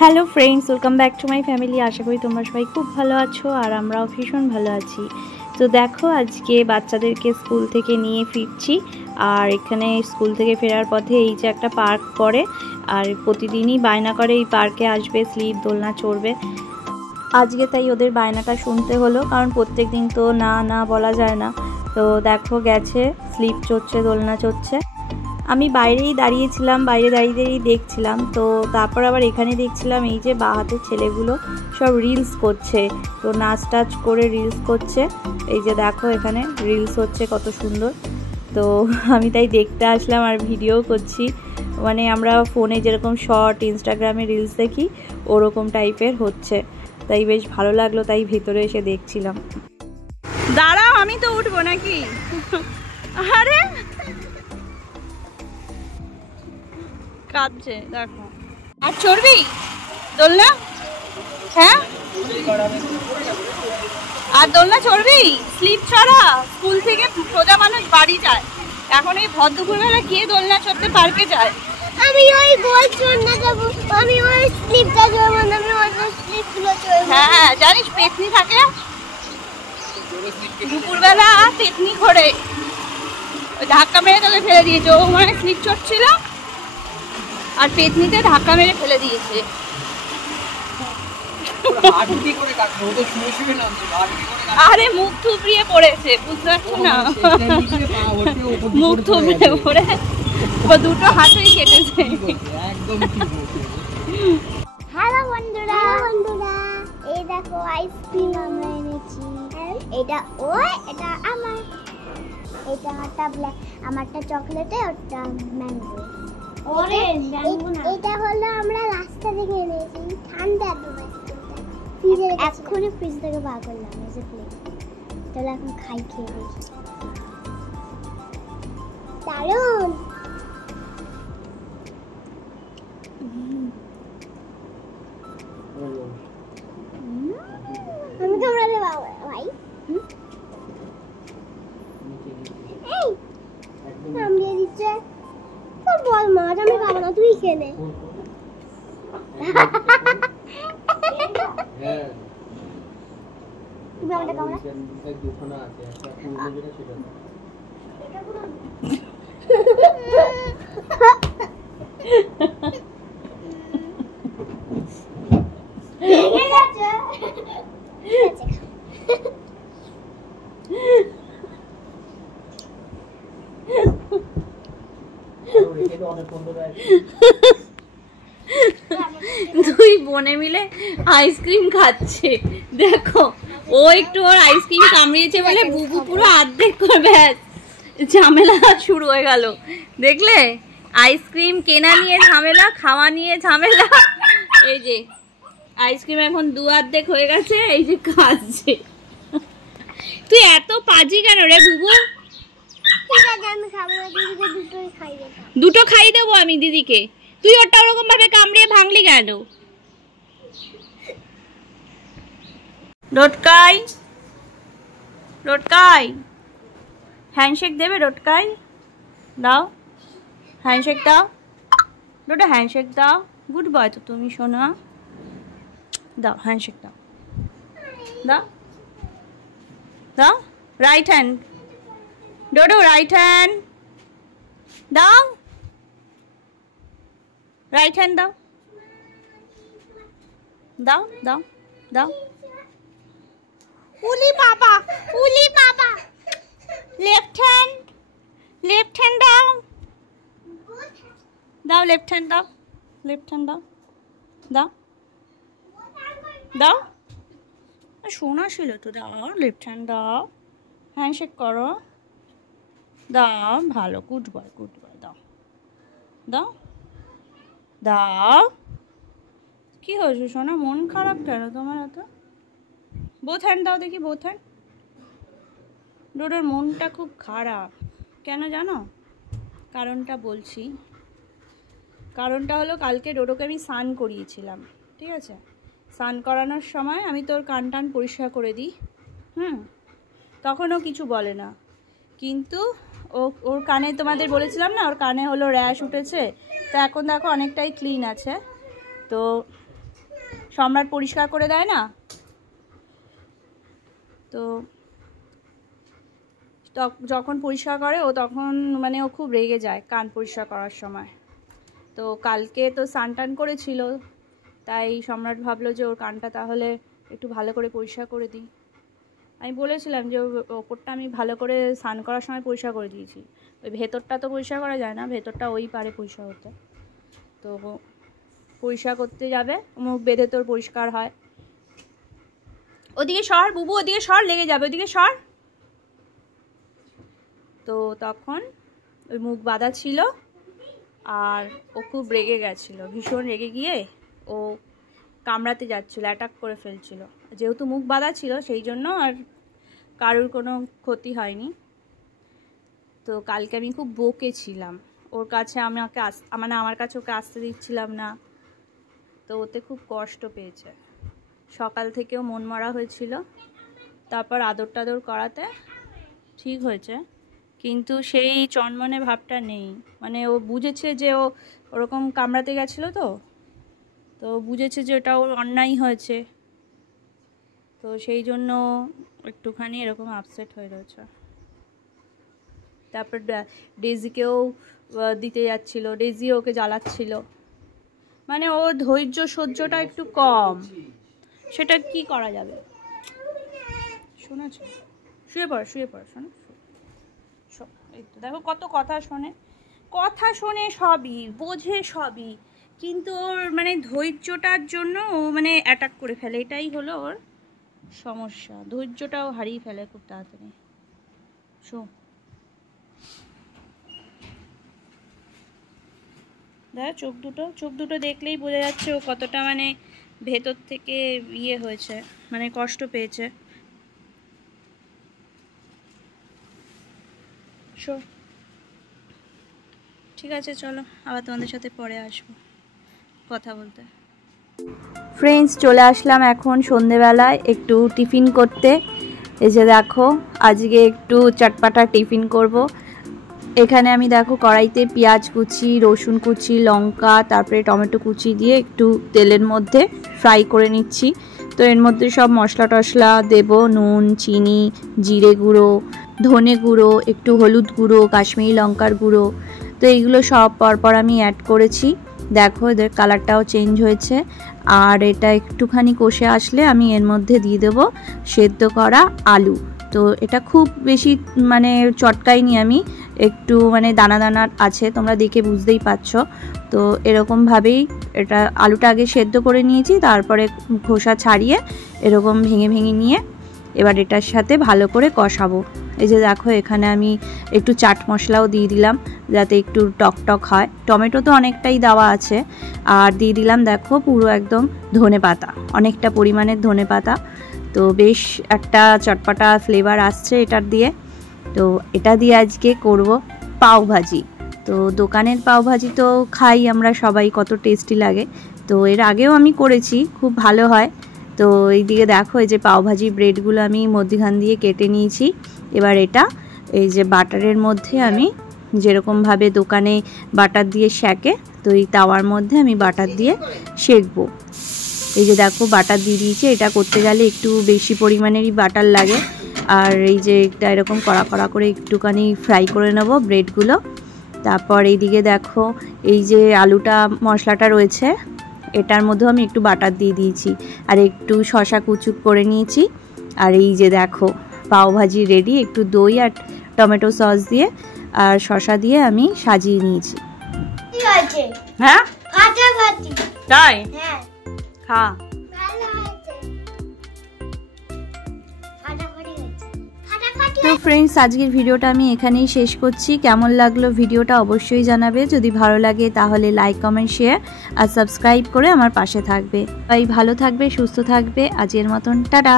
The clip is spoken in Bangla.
Hello friends, welcome back to my family. আশা করি তোমরা সবাই খুব ভালো আছো আর আমরাও ভীষণ ভালো আছি। তো দেখো, আজকে বাচ্চাদেরকে স্কুল থেকে নিয়ে ফিরছি। আর এখানে স্কুল থেকে ফেরার পথে এই যে একটা পার্ক পড়ে, আর প্রতিদিনই বায়না করে এই পার্কে আসবে, স্লিপ দোলনা চড়বে। আজকে তাই ওদের বায়নাটা শুনতে হলো, কারণ প্রত্যেক দিন তো না না বলা যায় না। তো দেখো গেছে, স্লিপ চড়ছে, দোলনা চড়ছে। আমি বাইরেই দাঁড়িয়েছিলাম, বাইরে দাঁড়িয়ে দাঁড়িয়ে দেখছিলাম। তো তারপর আবার এখানে দেখছিলাম এই যে বাঁ হাতের ছেলেগুলো সব রিলস করছে, তো নাচ টাচ করে রিলস করছে। এই যে দেখো এখানে রিলস হচ্ছে, কত সুন্দর। তো আমি তাই দেখতে আসলাম আর ভিডিও করছি। মানে আমরা ফোনে যেরকম শর্ট ইনস্টাগ্রামে রিলস দেখি, ওরকম টাইপের হচ্ছে। তাই বেশ ভালো লাগলো, তাই ভেতরে এসে দেখছিলাম। দাঁড়াও, আমি তো উঠবো নাকি? আরে কাঁদছে দেখো। আর চড়বি দোলনা? হ্যাঁ, আর দোলনা চড়বি? স্লিপ ছাড়া স্কুল থেকে সোজা মানুষ বাড়ি যায়, এখন এই ভর দুপুরবেলা কে দোলনা চড়তে পার্কে যায়? আমি ওই গোল চড়না যাব, আমি ওই স্লিপটা চড়ব না, আমি ওই স্লিপগুলো চড়ব। হ্যাঁ জানিস, পেতনি থাকে দুপুরবেলা, পেতনি ঘোরে, ওই ধাক্কা মেরে তোকে ফেলে দিয়েছে। ও মানে স্লিপ চড়ছিল আর পেতনিতে ধাক্কা মেরে ফেলে দিয়েছে। আরে মুখ থুবড়িয়ে পড়েছে, বুঝতে পারছো না? মুখ থুবড়িয়ে পড়ে দুটো হাতই কেটেছে। হ্যালো বন্ধুরা, এই দেখো আইসক্রিম আমরা এনেছি। এটা এটা আমার, এটা আমারটা ব্ল্যাক, আমারটা চকলেটে, ওটা ম্যাঙ্গো। এটা হলো আমরা রাস্তা থেকে এনেছি, ঠান্ডা এক্ষুনি ফ্রিজ থেকে বার করলাম এই যে প্লেট। তাহলে এখন খাই, খেয়ে দেখি। দারুন। আমি কামড়ালে ভাই, এই কামড়িয়ে দিচ্ছে। তোর বল মাছ, আমি খাবো না, তুই খেয়ে নে। তুমি আমাকে কামড়া। দুখানা আছে, একটা পুরো যেটা সেটা। ঠিক আছে, দুই বোনে মিলে আইসক্রিম খাচ্ছে। দেখো, ও একটু ওর আইসক্রিম কামড়িয়েছে বলে বুবু পুরো অর্ধেক করে ব্যাস ঝামেলা শুরু হয়ে গেল। দেখলে, আইসক্রিম কেনা নিয়ে ঝামেলা, খাওয়া নিয়ে ঝামেলা। এই যে আইসক্রিম এখন দু অর্ধেক হয়ে গেছে, এই যে খাচ্ছে। তুই এত পাজি কেন রে বুবু? ঠিক আছে, আমি খাবো না, দিদিকে দুটোই খাই দেবো। দুটো খাই দেবো আমি দিদিকে, তুই ওটা ওরকম ভাবে কামড়িয়ে ভাঙলি কেন? রোটকাই, রোটকাই হ্যান্ডশেক দেবে? রোটকাই দাও, হ্যান্ডশেক দাও, রোটা হ্যান্ডশেক দাও। গুড বয় তো তুমি, শোনা দাও, হ্যান্ডশেক দাও, দাও দাও। Right hand Dodo, right hand দাও, রাইট হ্যান্ড দাও, দাও দাও দাও। উলি বাবা, উলি বাবা। লেফট হ্যান্ড, লেফট হ্যান্ড দাও, দাও লেফট হ্যান্ড দাও, লেফট হ্যান্ড দাও, দাও দাও। শোনা ছিল তো, দাও লেফট হ্যান্ড দাও, হ্যান্ডশেক করো, দাও। ভালো, গুড বয়, গুড বয়। দাও দাও দাও। কি হয়েছে সোনা, মন খারাপ কেন তোমার এত? বোথ হ্যান্ড দাও দেখি, বোথ হ্যান্ড। ডোডোর মনটা খুব খারাপ, কেন জানো? কারণটা বলছি। কারণটা হলো, কালকে ডোডোকে আমি স্নান করিয়েছিলাম, ঠিক আছে? স্নান করানোর সময় আমি তোর কান টান পরিষ্কার করে দিই, তখনও কিছু বলে না। কিন্তু ওর কানে, তোমাদের বলেছিলাম না, ওর কানে হলো র্যাশ উঠেছে। তো এখন দেখো অনেকটাই ক্লিন আছে। তো সম্রাট পরিষ্কার করে দেয় না, তো যখন পরিষ্কার করে ও তখন মানে ও খুব রেগে যায় কান পরিষ্কার করার সময়। তো কালকে তো স্নান টান করেছিল, তাই সম্রাট ভাবলো যে ওর কানটা তাহলে একটু ভালো করে পরিষ্কার করে দিই। আমি বলেছিলাম যে ওপরটা আমি ভালো করে স্নান করার সময় পরিষ্কার করে দিয়েছি, ওই ভেতরটা তো পরিষ্কার করা যায় না, ভেতরটা ওই পারে পরিষ্কার হতে। তো পরিষ্কার করতে যাবে, মুখ বেঁধে তোর পরিষ্কার হয়। ওদিকে সর বুবু, ওদিকে সর, লেগে যাবে, ওদিকে সর। তো তখন ওই মুখ বাঁধা ছিল আর ও খুব রেগে গেছিলো, ভীষণ রেগে গিয়ে ও কামড়াতে যাচ্ছিল, অ্যাটাক করে ফেলছিল। যেহেতু মুখ বাঁধা ছিল সেই জন্য আর কারোর কোনো ক্ষতি হয়নি। তো কালকে আমি খুব বকেছিলাম ওর কাছে, আমাকে মানে আমার কাছে ওকে আসতে দিচ্ছিলাম না, তো ওতে খুব কষ্ট পেয়েছে। সকাল থেকেও মন মরা হয়েছিল, তারপর আদর টাদর করাতে ঠিক হয়েছে, কিন্তু সেই চনমনে ভাবটা নেই। মানে ও বুঝেছে যে ও ওরকম কামড়াতে গেছিলো, তো বুঝেছে যে ওটা ওর অন্যায় হয়েছে, তো সেই জন্য একটুখানি এরকম আপসেট হয়ে রয়েছে। তারপর ডেজিকেও দিতে যাচ্ছিল, ডেজি ওকে জ্বালাচ্ছিল, মানে ওর ধৈর্য সহ্যটা একটু কম, সেটা কি করা যাবে। শুনেছ, শুয়ে পড় শোনো, এই তো দেখো কত কথা শোনে, সবই বোঝে সবই, কিন্তু ওর মানে ধৈর্যটার জন্য ও মানে অ্যাটাক করে ফেলে, এটাই হলো ওর সমস্যা। ধৈর্যটাও হারিয়ে ফেলে খুব তাড়াতাড়ি। দেখ চোখ দুটো দেখলেই বোঝা যাচ্ছে ও কতটা মানে ভেতর থেকে ইয়ে হয়েছে, মানে কষ্ট পেয়েছে। ঠিক আছে, চলো আবার তোমাদের সাথে পরে আসবো কথা বলতে। ফ্রেন্ডস, চলে আসলাম এখন সন্ধেবেলায় একটু টিফিন করতে। এই যে দেখো আজকে একটু চটপাটা টিফিন করব। এখানে আমি দেখো কড়াইতে পেঁয়াজ কুচি, রসুন কুচি, লঙ্কা, তারপরে টমেটো কুচি দিয়ে একটু তেলের মধ্যে ফ্রাই করে নিচ্ছি। তো এর মধ্যে সব মশলা টশলা দেব, নুন, চিনি, জিরে গুঁড়ো, ধনে গুঁড়ো, একটু হলুদ গুঁড়ো, কাশ্মীরি লঙ্কার গুঁড়ো, তো এইগুলো সব পরপর আমি অ্যাড করেছি। দেখো এদের কালারটাও চেঞ্জ হয়েছে। আর এটা একটুখানি কষে আসলে আমি এর মধ্যে দিয়ে দেবো সেদ্ধ করা আলু। তো এটা খুব বেশি মানে চটকাইনি আমি, একটু মানে দানা দানা আছে, তোমরা দেখে বুঝতেই পারছো। তো এরকমভাবেই এটা আলুটা আগে সেদ্ধ করে নিয়েছি, তারপরে খোসা ছাড়িয়ে এরকম ভেঙে ভেঙে নিয়ে এবার এটার সাথে ভালো করে কষাবো। এই যে দেখো এখানে আমি একটু চাট মশলাও দিয়ে দিলাম যাতে একটু টক হয়, টমেটো তো অনেকটাই দেওয়া আছে। আর দিয়ে দিলাম দেখো পুরো একদম ধনেপাতা, অনেকটা পরিমাণের ধনেপাতা। তো বেশ একটা চটপাটা ফ্লেভার আসছে এটার দিয়ে। তো এটা দিয়ে আজকে করব পাও ভাজি। তো দোকানের পাও ভাজি তো খাই আমরা সবাই, কত টেস্টি লাগে। তো এর আগেও আমি করেছি, খুব ভালো হয়। তো এইদিকে দেখো এই যে পাওভাজি ব্রেডগুলো আমি মধ্যখান দিয়ে কেটে নিয়েছি। এবার এটা এই যে বাটারের মধ্যে আমি যেরকমভাবে দোকানে বাটার দিয়ে সেঁকে, তো এই তাওয়ার মধ্যে আমি বাটার দিয়ে সেঁকবো। এই যে দেখো বাটার দিয়ে দিয়েছি, এটা করতে গেলে একটু বেশি পরিমাণেরই বাটার লাগে। আর এই যে এটা এরকম কড়া কড়া করে একটুখানি ফ্রাই করে নেব ব্রেডগুলো। তারপর এইদিকে দেখো এই যে আলুটা মশলাটা রয়েছে এটার মধ্যেও আমি একটু বাটার দিয়ে দিয়েছি, আর একটু শসা কুচুক করে নিয়েছি। আর এই যে দেখো পাওভাজি রেডি, একটু দই আর টমেটো সস দিয়ে আর শসা দিয়ে আমি সাজিয়ে নিয়েছি। হ্যাঁ তাই, খা। তো ফ্রেন্ডস, আজকের ভিডিওটা আমি এখানেই শেষ করছি। কেমন লাগলো ভিডিওটা অবশ্যই জানাবে, যদি ভালো লাগে তাহলে লাইক, কমেন্ট, শেয়ার আর সাবস্ক্রাইব করে আমার পাশে থাকবে। তাই ভালো থাকবে, সুস্থ থাকবে। আজকের মতন টাটা।